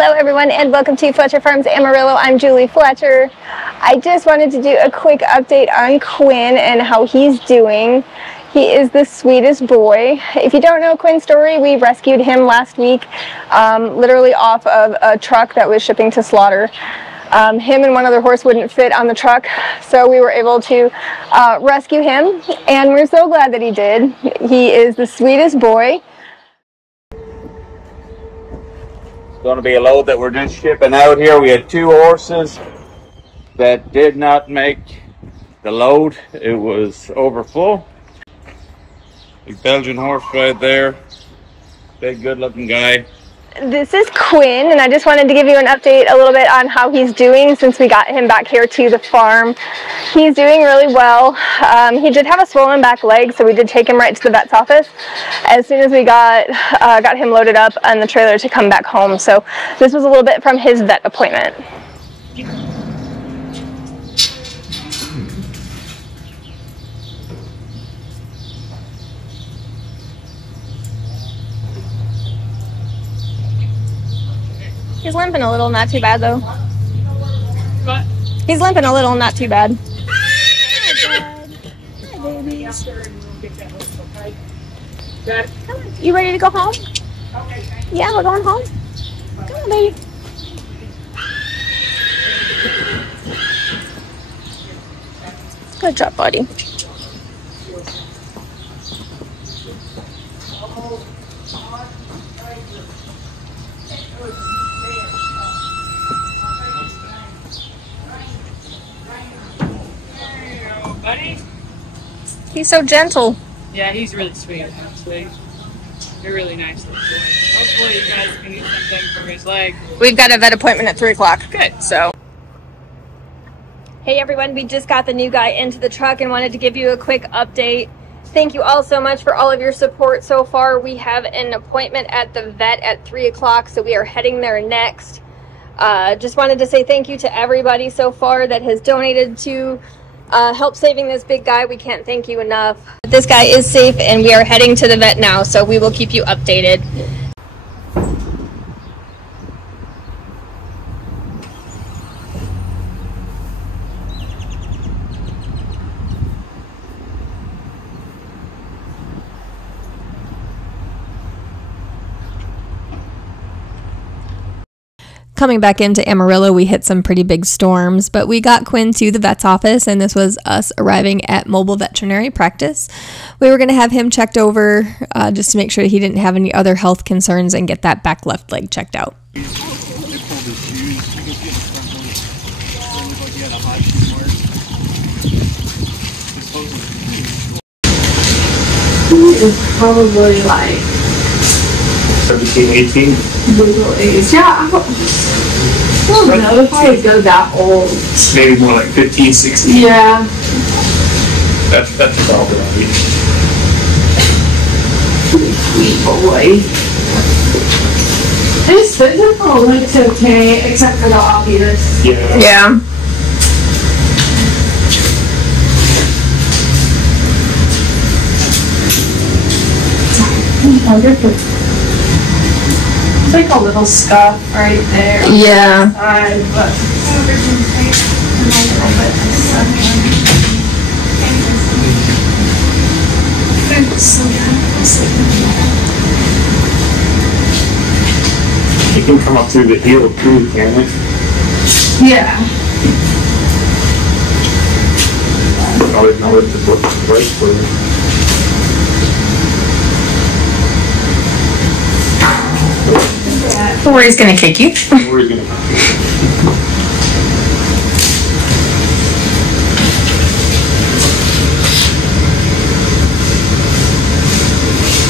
Hello everyone and welcome to Fletcher Farms Amarillo. I'm Julie Fletcher. I just wanted to do a quick update on Quinn and how he's doing. He is the sweetest boy. If you don't know Quinn's story, we rescued him last week, literally off of a truck that was shipping to slaughter. Him and one other horse wouldn't fit on the truck, so we were able to rescue him, and we're so glad that he did. He is the sweetest boy. It's going to be a load that we're just shipping out here. We had 2 horses that did not make the load. It was overfull. Big Belgian horse right there. Big good looking guy. This is Quinn, and I just wanted to give you an update a little bit on how he's doing since we got him back here to the farm. He's doing really well. He did have a swollen back leg, so we did take him right to the vet's office as soon as we got him loaded up on the trailer to come back home. So this was a little bit from his vet appointment. He's limping a little, not too bad though. What? He's limping a little, not too bad. Hi, baby. Come on. You ready to go home? Yeah, we're going home. Come on, baby. Good job, buddy. Buddy? He's so gentle. Yeah, he's really sweet, actually. They're really nice. Hopefully you guys can do something for his leg. We've got a vet appointment at 3 o'clock. Good. So. Hey everyone, we just got the new guy into the truck and wanted to give you a quick update. Thank you all so much for all of your support so far. We have an appointment at the vet at 3 o'clock, so we are heading there next. Just wanted to say thank you to everybody so far that has donated to help saving this big guy. We can't thank you enough. This guy is safe and we are heading to the vet now, so we will keep you updated. Coming back into Amarillo, we hit some pretty big storms, but we got Quinn to the vet's office, and this was us arriving at mobile veterinary practice. We were going to have him checked over just to make sure he didn't have any other health concerns and get that back left leg checked out. He is probably like 17, 18. legal age. Yeah, I don't know if I would go that old. Maybe more like 15, 16. Yeah. That's probably right. Sweet boy. His physical looks okay, except for the obvious. Yeah. It's like a little scuff right there. Yeah. But You can come up through the heel too, can't it? yeah. Probably know it to look right for you. Or he's gonna kick you. Where are you gonna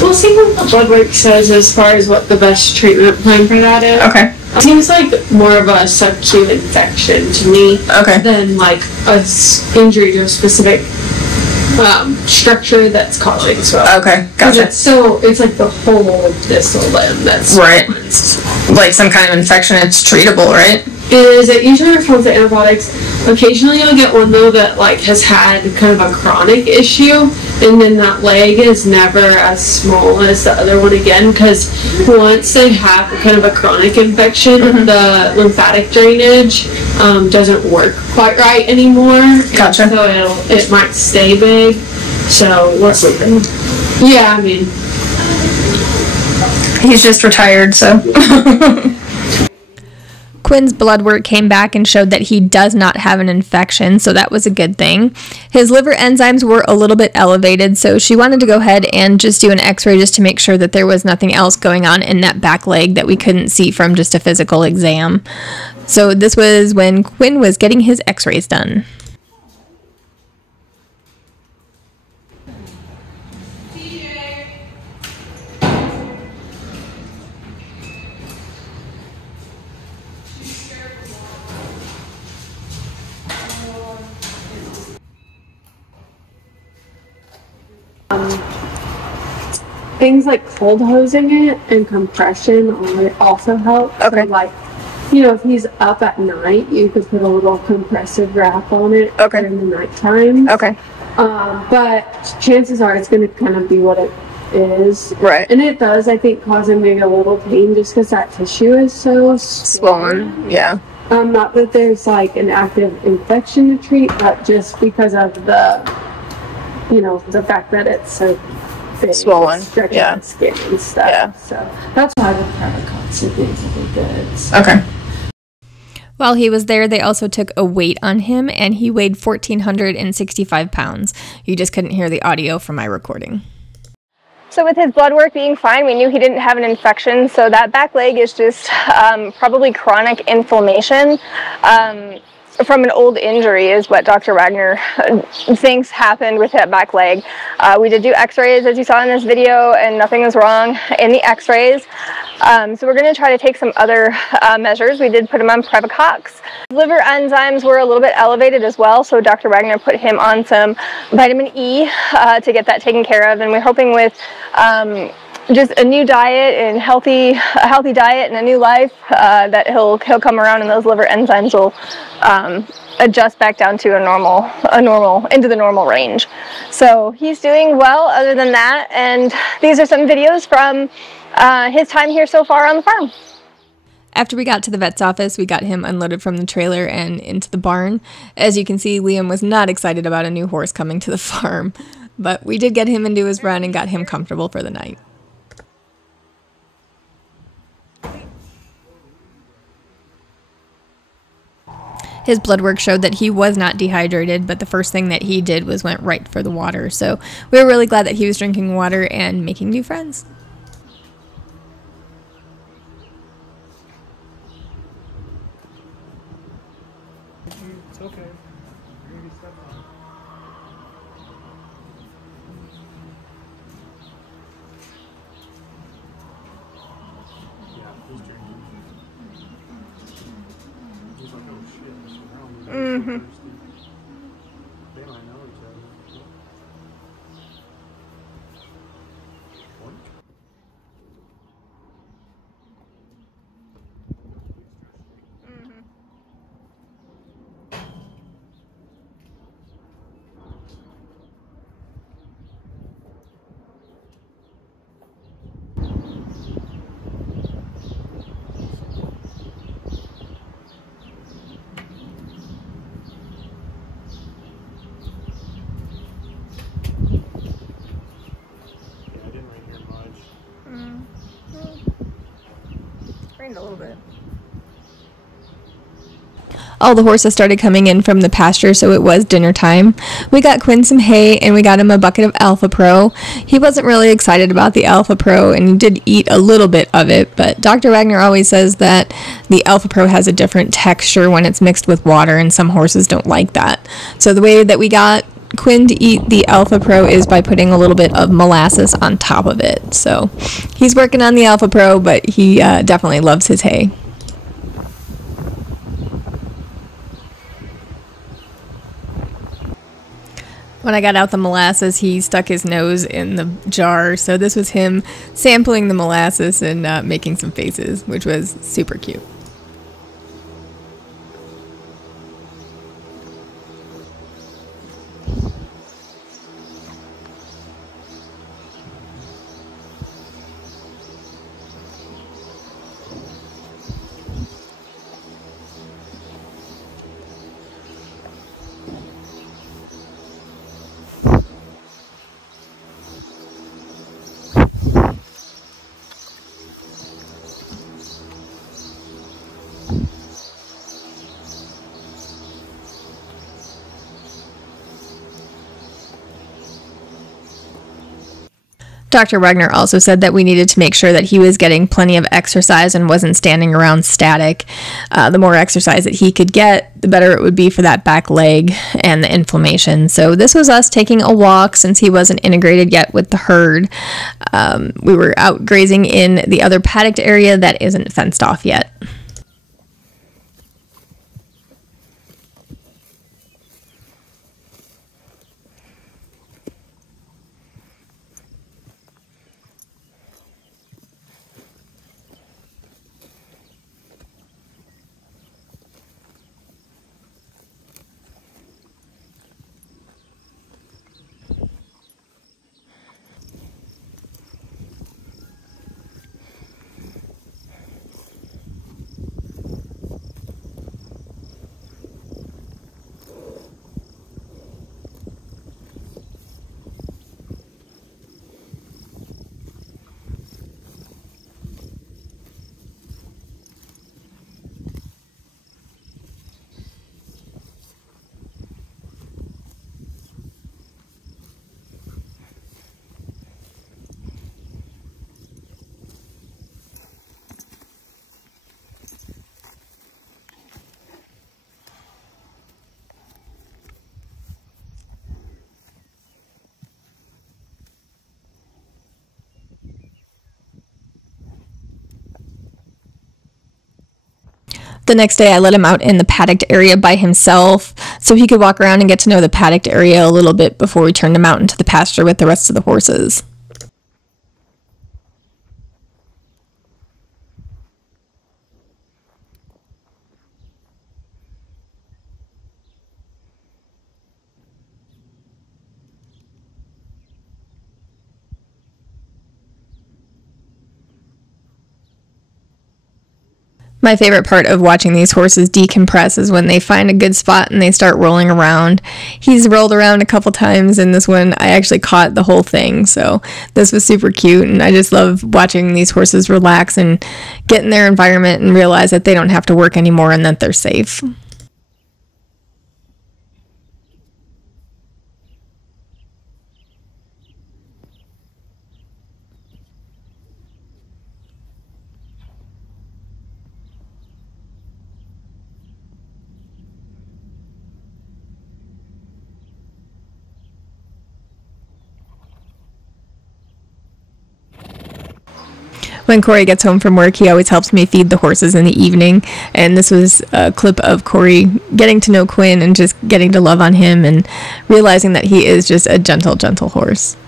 We'll see what the blood work says as far as what the best treatment plan for that is. Okay. It seems like more of a subacute infection to me than like a injury to a specific structure that's causing swelling. Okay, gotcha. It's like the whole distal limb that's right. Like some kind of infection, it's treatable, right? It usually responds to antibiotics. Occasionally you'll get one though that like has had kind of a chronic issue and then that leg is never as small as the other one again, because once they have kind of a chronic infection, the lymphatic drainage doesn't work quite right anymore. Gotcha. And so it might stay big. So yeah, I mean, he's just retired, so. Quinn's blood work came back and showed that he does not have an infection, so that was a good thing. His liver enzymes were a little bit elevated, so she wanted to go ahead and just do an x-ray just to make sure that there was nothing else going on in that back leg that we couldn't see from just a physical exam. So this was when Quinn was getting his x-rays done. things like cold hosing it and compression also help. Okay. So like, you know, if he's up at night, you could put a little compressive wrap on it during the nighttime. Okay. But chances are it's going to kind of be what it is. Right. And it does, I think, cause him maybe a little pain just because that tissue is so swollen. Yeah. Not that there's like an active infection to treat, but just because of the, you know, the fact that it's so big, swollen, stretching the skin and stuff. Yeah. So that's why I would try to cut significantly good. So. Okay. While he was there, they also took a weight on him, and he weighed 1,465 pounds. You just couldn't hear the audio from my recording. So with his blood work being fine, we knew he didn't have an infection, so that back leg is just probably chronic inflammation from an old injury is what Dr. Wagner thinks happened with that back leg. We did do x-rays, as you saw in this video, and nothing was wrong in the x-rays. So we're going to try to take some other measures. We did put him on Previcox. Liver enzymes were a little bit elevated as well, so Dr. Wagner put him on some vitamin E to get that taken care of, and we're hoping with just a new diet and a healthy diet and a new life that he'll come around and those liver enzymes will adjust back down to into the normal range. So he's doing well other than that, and these are some videos from his time here so far on the farm. After we got to the vet's office, we got him unloaded from the trailer and into the barn. As you can see, Liam was not excited about a new horse coming to the farm, but we did get him into his run and got him comfortable for the night. His blood work showed that he was not dehydrated, but the first thing that he did was went right for the water. So we were really glad that he was drinking water and making new friends. It's okay. You're gonna be stepping on it. Yeah, he's drinking. He's like, oh shit, this is around. They might know each other. What? Rained a little bit. All the horses started coming in from the pasture, so it was dinner time. We got Quinn some hay, and we got him a bucket of Alpha Pro. He wasn't really excited about the Alpha Pro, and he did eat a little bit of it, but Dr. Wagner always says that the Alpha Pro has a different texture when it's mixed with water, and some horses don't like that. So the way that we got Quinn to eat the Alpha Pro is by putting a little bit of molasses on top of it. So he's working on the Alpha Pro, but he definitely loves his hay. When I got out the molasses, he stuck his nose in the jar, so this was him sampling the molasses and making some faces, which was super cute. Dr. Wagner also said that we needed to make sure that he was getting plenty of exercise and wasn't standing around static. The more exercise that he could get, the better it would be for that back leg and the inflammation. So this was us taking a walk since he wasn't integrated yet with the herd. We were out grazing in the other paddocked area that isn't fenced off yet. The next day, I let him out in the paddocked area by himself so he could walk around and get to know the paddocked area a little bit before we turned him out into the pasture with the rest of the horses. My favorite part of watching these horses decompress is when they find a good spot and they start rolling around. He's rolled around a couple times, and this one I actually caught the whole thing, so this was super cute, and I just love watching these horses relax and get in their environment and realize that they don't have to work anymore and that they're safe. When Corey gets home from work, he always helps me feed the horses in the evening, and this was a clip of Corey getting to know Quinn and just getting to love on him and realizing that he is just a gentle, gentle horse.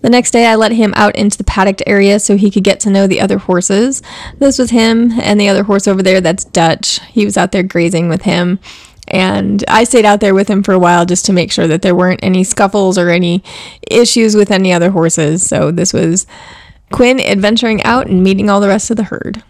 The next day, I let him out into the paddocked area so he could get to know the other horses. This was him and the other horse over there, that's Dutch. He was out there grazing with him. And I stayed out there with him for a while just to make sure that there weren't any scuffles or any issues with any other horses. So this was Quinn adventuring out and meeting all the rest of the herd.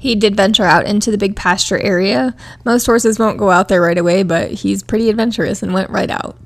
He did venture out into the big pasture area. Most horses won't go out there right away, but he's pretty adventurous and went right out.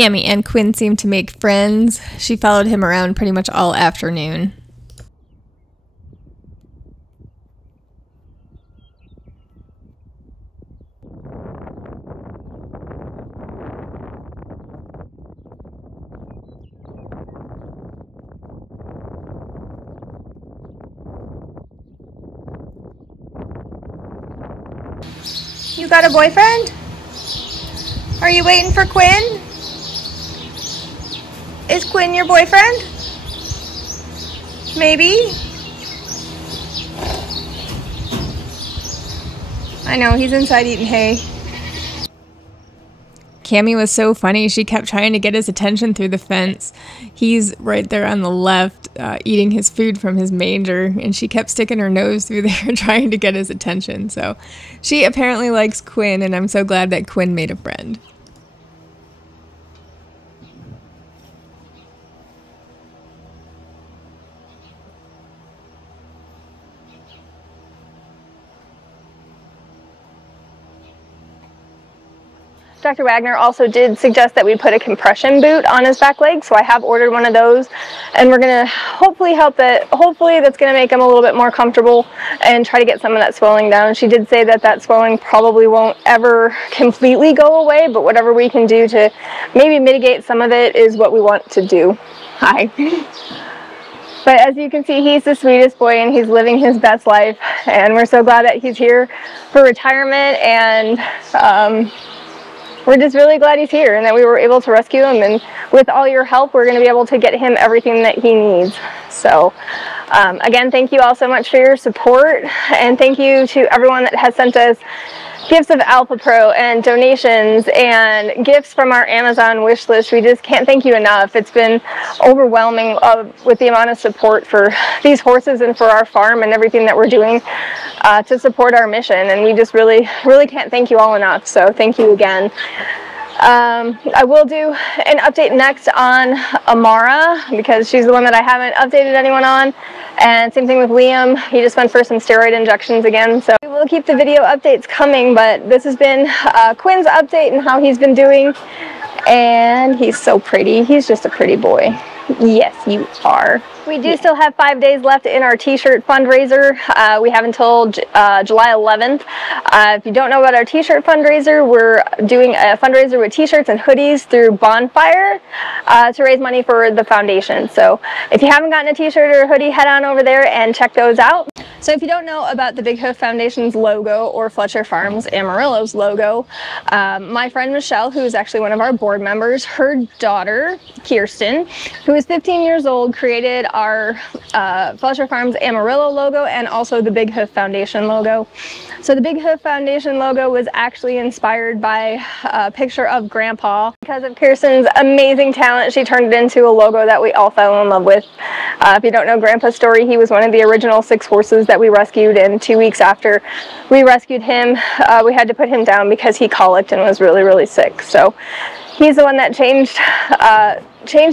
Cammy and Quinn seemed to make friends. She followed him around pretty much all afternoon. You got a boyfriend? Are you waiting for Quinn? Is Quinn your boyfriend? Maybe? I know, he's inside eating hay. Cammy was so funny. She kept trying to get his attention through the fence. He's right there on the left, eating his food from his manger, and she kept sticking her nose through there trying to get his attention. So she apparently likes Quinn, and I'm so glad that Quinn made a friend. Dr. Wagner also did suggest that we put a compression boot on his back leg, so I have ordered one of those, and we're going to hopefully that's going to make him a little bit more comfortable and try to get some of that swelling down. She did say that that swelling probably won't ever completely go away, but whatever we can do to maybe mitigate some of it is what we want to do. Hi. But as you can see, he's the sweetest boy and he's living his best life, and we're so glad that he's here for retirement, and we're just really glad he's here and that we were able to rescue him, and with all your help we're going to be able to get him everything that he needs. So again, thank you all so much for your support, and thank you to everyone that has sent us gifts of Alpha Pro and donations and gifts from our Amazon wish list. We just can't thank you enough. It's been overwhelming with the amount of support for these horses and for our farm and everything that we're doing to support our mission, and we just really can't thank you all enough. So thank you again. I will do an update next on Amara because she's the one that I haven't updated anyone on, and same thing with Liam. He just went for some steroid injections again, so we will keep the video updates coming. But this has been Quinn's update and how he's been doing, and he's so pretty. He's just a pretty boy. Yes, you are. We do still have 5 days left in our t-shirt fundraiser. We have until July 11th. If you don't know about our t-shirt fundraiser, we're doing a fundraiser with t-shirts and hoodies through Bonfire to raise money for the foundation. So if you haven't gotten a t-shirt or a hoodie, head on over there and check those out. So if you don't know about the Big Hoof Foundation's logo or Fletcher Farms Amarillo's logo, my friend Michelle, who is actually one of our board members, her daughter Kirsten, who is 15 years old, created our Fletcher Farms Amarillo logo and also the Big Hoof Foundation logo. So the Big Hoof Foundation logo was actually inspired by a picture of Grandpa. Because of Kirsten's amazing talent, she turned it into a logo that we all fell in love with. If you don't know Grandpa's story, he was one of the original 6 horses that we rescued, and 2 weeks after we rescued him, we had to put him down because he colicked and was really sick. So he's the one that changed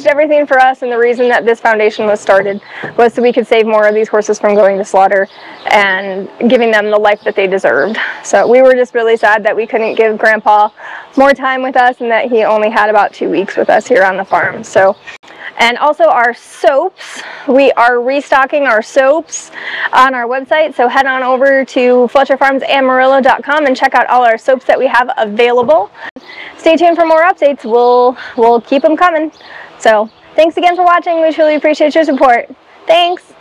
everything for us, and the reason that this foundation was started was so we could save more of these horses from going to slaughter and giving them the life that they deserved. So we were just really sad that we couldn't give Grandpa more time with us and that he only had about 2 weeks with us here on the farm. So, and also our soaps, we are restocking our soaps on our website, so head on over to FletcherFarmsAmarillo.com and check out all our soaps that we have available. Stay tuned for more updates. We'll keep them coming. So thanks again for watching. We truly appreciate your support. Thanks.